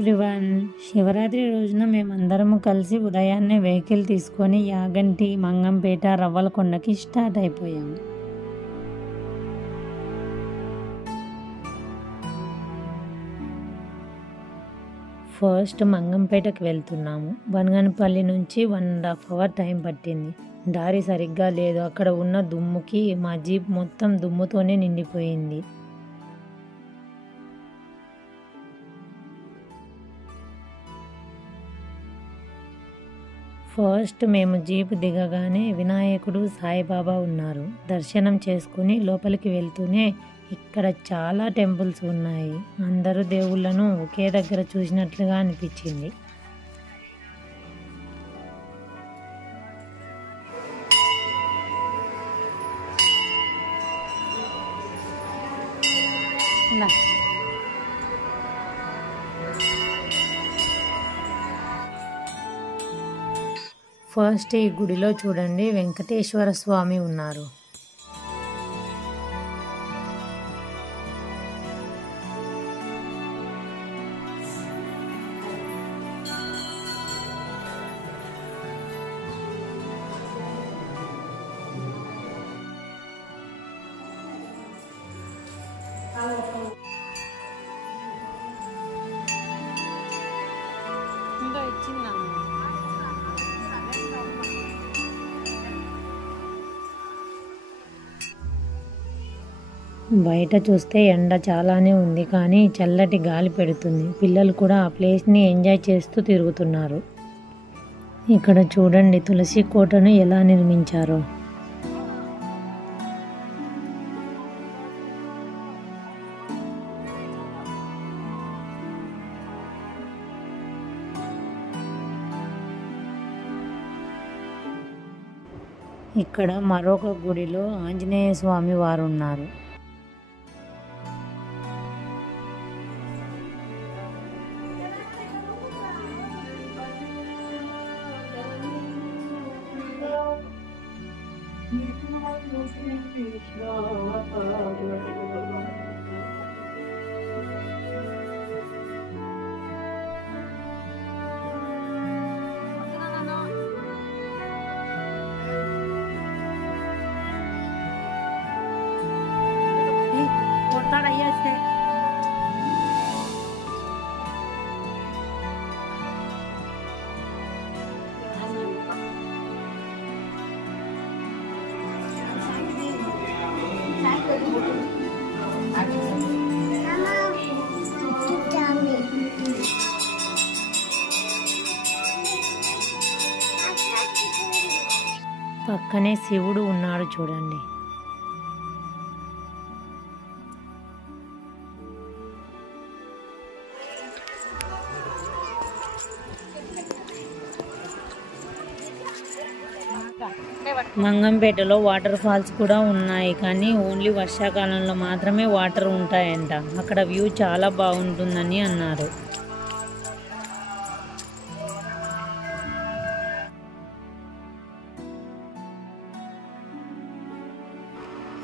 Everyone. Shivaratri రోజున మేమందరము కలిసి ఉదయాన్నే వెహికల్ తీసుకొని యాగంటి, మంగంపేట, రవ్వలకొండకి స్టార్ట్ అయిపోయాము. ఫస్ట్ మంగంపేటకి వెళ్తున్నాము. బనగానపల్లి నుంచి 1.5 hours టైం పట్టింది. దారి సరిగ్గా లేదు. అక్కడ ఉన్న దుమ్ముకి మా జీప్ మొత్తం దుమ్ముతోనే నిండిపోయింది. ఫస్ట్ మేము జీప్ దిగగానే వినాయకుడు, సాయిబాబా ఉన్నారు. దర్శనం చేసుకుని లోపలికి వెళ్తూనే ఇక్కడ చాలా టెంపుల్స్ ఉన్నాయి. అందరూ దేవుళ్ళను ఒకే దగ్గర చూసినట్లుగా అనిపించింది. ఫస్ట్ ఈ గుడిలో చూడండి, వెంకటేశ్వర స్వామి ఉన్నారు. బయట చూస్తే ఎండ చాలానే ఉంది, కానీ చల్లటి గాలి పెడుతుంది. పిల్లలు కూడా ఆ ప్లేస్ని ఎంజాయ్ చేస్తూ తిరుగుతున్నారు. ఇక్కడ చూడండి తులసి కోటను ఎలా నిర్మించారో. ఇక్కడ మరొక గుడిలో ఆంజనేయ స్వామి వారు ఉన్నారు. పక్కనే శివుడు ఉన్నాడు చూడండి. మంగంపేటలో వాటర్ ఫాల్స్ కూడా ఉన్నాయి, కానీ ఓన్లీ వర్షాకాలంలో మాత్రమే వాటర్ ఉంటాయంట. అక్కడ వ్యూ చాలా బాగుంటుందని అన్నారు.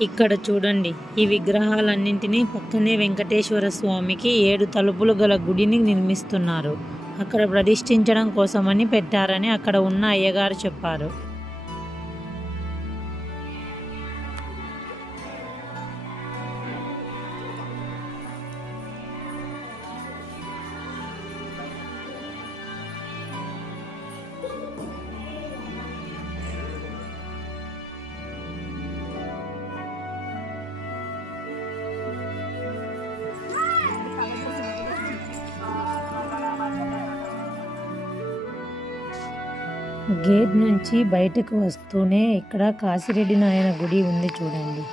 ఇక్కడ చూడండి, ఈ విగ్రహాలన్నింటినీ పక్కనే వెంకటేశ్వర స్వామికి 7 తలుపులు గల గుడిని నిర్మిస్తున్నారు. అక్కడ ప్రతిష్ఠించడం కోసమని పెట్టారని అక్కడ ఉన్న అయ్యగారు చెప్పారు. గేట్ నుంచి బయటకు వస్తూనే ఇక్కడ కాశిరెడ్డి నాయన గుడి ఉంది చూడండి.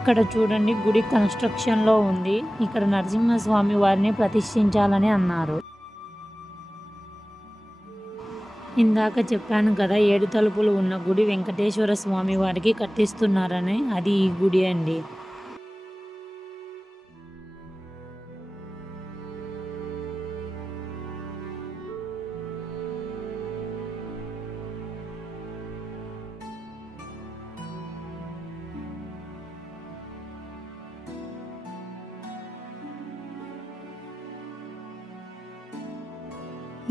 ఇక్కడ చూడండి, గుడి కన్స్ట్రక్షన్లో ఉంది. ఇక్కడ నరసింహస్వామి వారిని ప్రతిష్ఠించాలని అన్నారు. ఇందాక చెప్పాను కదా 7 తలుపులు ఉన్న గుడి వెంకటేశ్వర స్వామి వారికి కట్టిస్తున్నారని, అది ఈ గుడి అండి.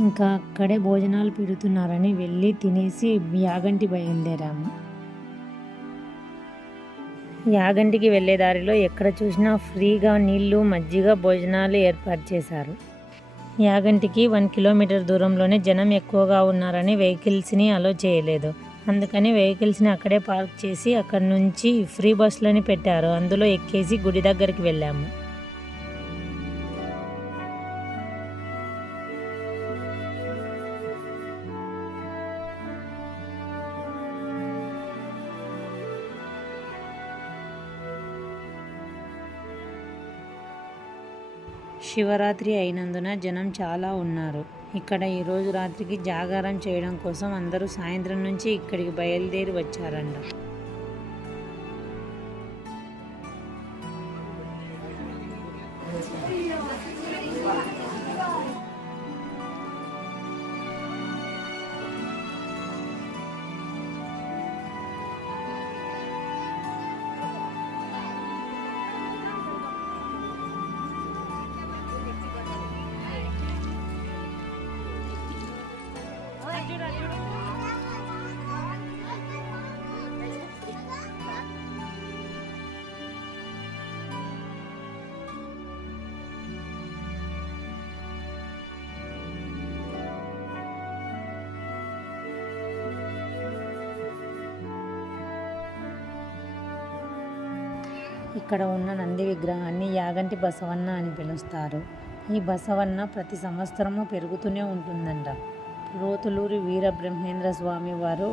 ఇంకా అక్కడే భోజనాలు పెడుతున్నారని వెళ్ళి తినేసి యాగంటి బయలుదేరాము. యాగంటికి వెళ్ళే దారిలో ఎక్కడ చూసినా ఫ్రీగా నీళ్లు, మజ్జిగ, భోజనాలు ఏర్పాటు చేశారు. యాగంటికి 1 కిలోమీటర్ దూరంలోనే జనం ఎక్కువగా ఉన్నారని వెహికల్స్ని అలో చేయలేదు. అందుకని వెహికల్స్ని అక్కడే పార్క్ చేసి అక్కడి నుంచి ఫ్రీ బస్సులని పెట్టారు. అందులో ఎక్కేసి గుడి దగ్గరికి వెళ్ళాము. శివరాత్రి అయినందున జనం చాలా ఉన్నారు. ఇక్కడ ఈరోజు రాత్రికి జాగారం చేయడం కోసం అందరూ సాయంత్రం నుంచి ఇక్కడికి బయలుదేరి వచ్చారంట. ఇక్కడ ఉన్న నంది విగ్రహాన్ని యాగంటి బసవన్న అని పిలుస్తారు. ఈ బసవన్న ప్రతి సంవత్సరము పెరుగుతూనే ఉంటుందంట. రోతులూరి వీరబ్రహ్మేంద్ర స్వామి వారు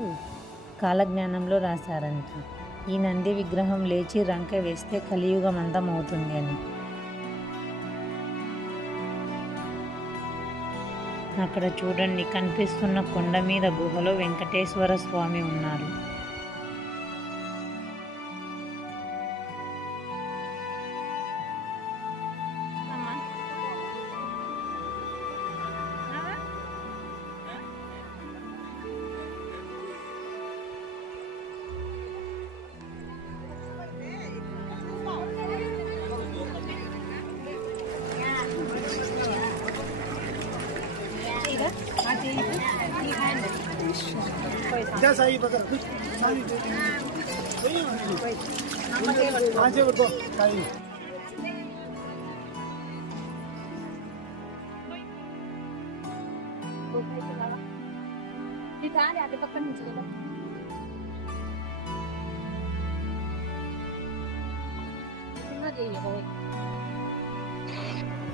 కాలజ్ఞానంలో రాశారంట, ఈ నంది విగ్రహం లేచి రంక వేస్తే కలియుగం అంతం అవుతుంది అని. అక్కడ చూడండి, కనిపిస్తున్న కొండ మీద గుహలో వెంకటేశ్వర స్వామి ఉన్నారు.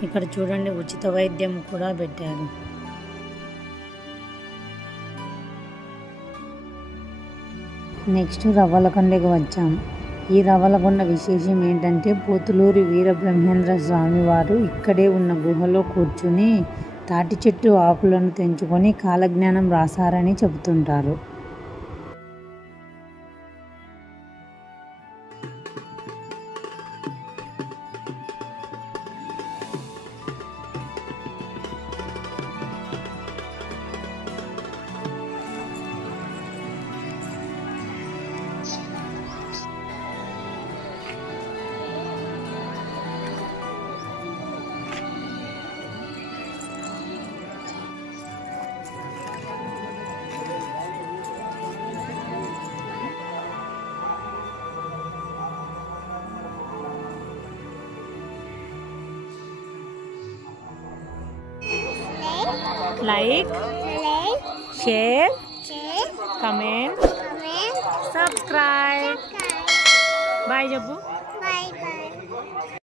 ఇక్కడ చూడండి, ఉచిత వైద్యం కూడా పెట్టారు. నెక్స్ట్ రవ్వలకొండకి వచ్చాం. ఈ రవ్వలకొండ విశేషం ఏంటంటే, పోతులూరి వీరబ్రహ్మేంద్ర స్వామి వారు ఇక్కడే ఉన్న గుహలో కూర్చుని తాటి చెట్టు ఆకులను తెంచుకొని కాలజ్ఞానం రాశారని చెబుతుంటారు. Like, share, comment, subscribe. Bye Jabbu. Bye.